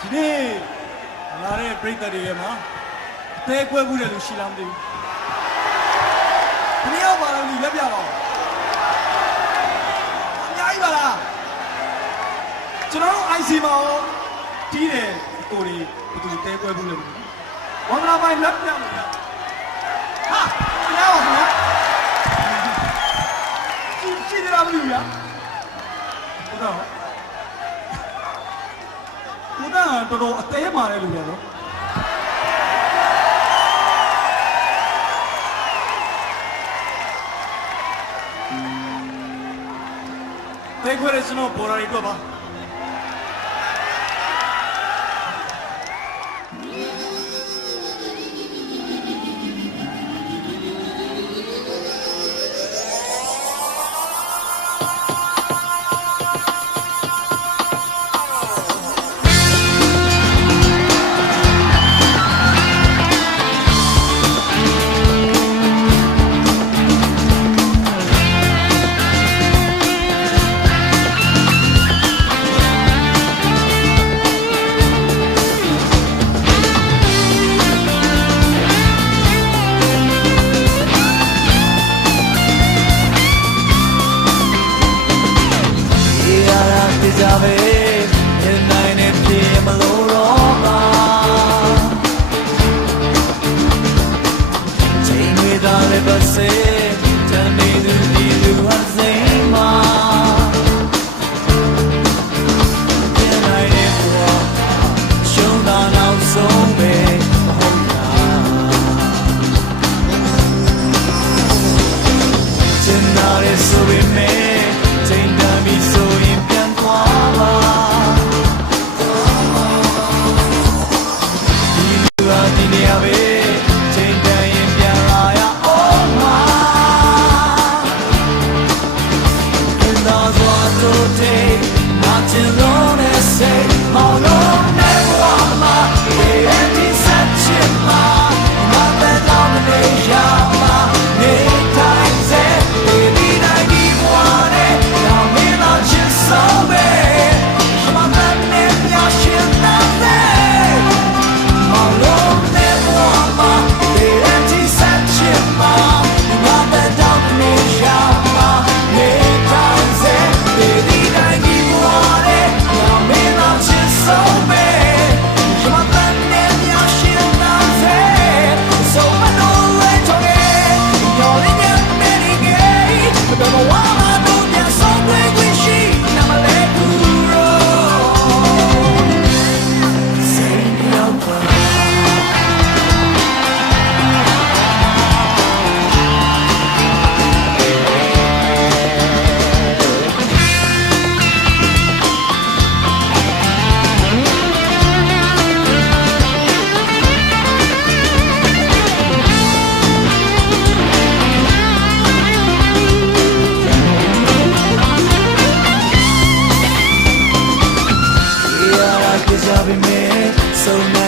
ဒီနေ့လာတဲ့ပြည်သက်တွေရဲ့မှာအသေးကွဲမှုတဲ့လူရှိလားမသိဘူးဒီရောက်ပါတော့ဒီရက်ပြပါဦးအများကြီးပါလားကျွန်တော်တို့ IC မှာရောတီးတယ်ကိုတွေဘယ်သူတဲကွဲမှုလဲဝမ်လာပိုင်းလက်ပြမှာဟာတရားပါနော်ရှိတယ်လားမသိဘူးဗျာဟုတ်တော့ကိုကတော်တော်အသေးမာတဲ့လူတွေနော်တဲခွဲတဲ့ကျွန်တော်ပေါ်လာရီတော့ပါSo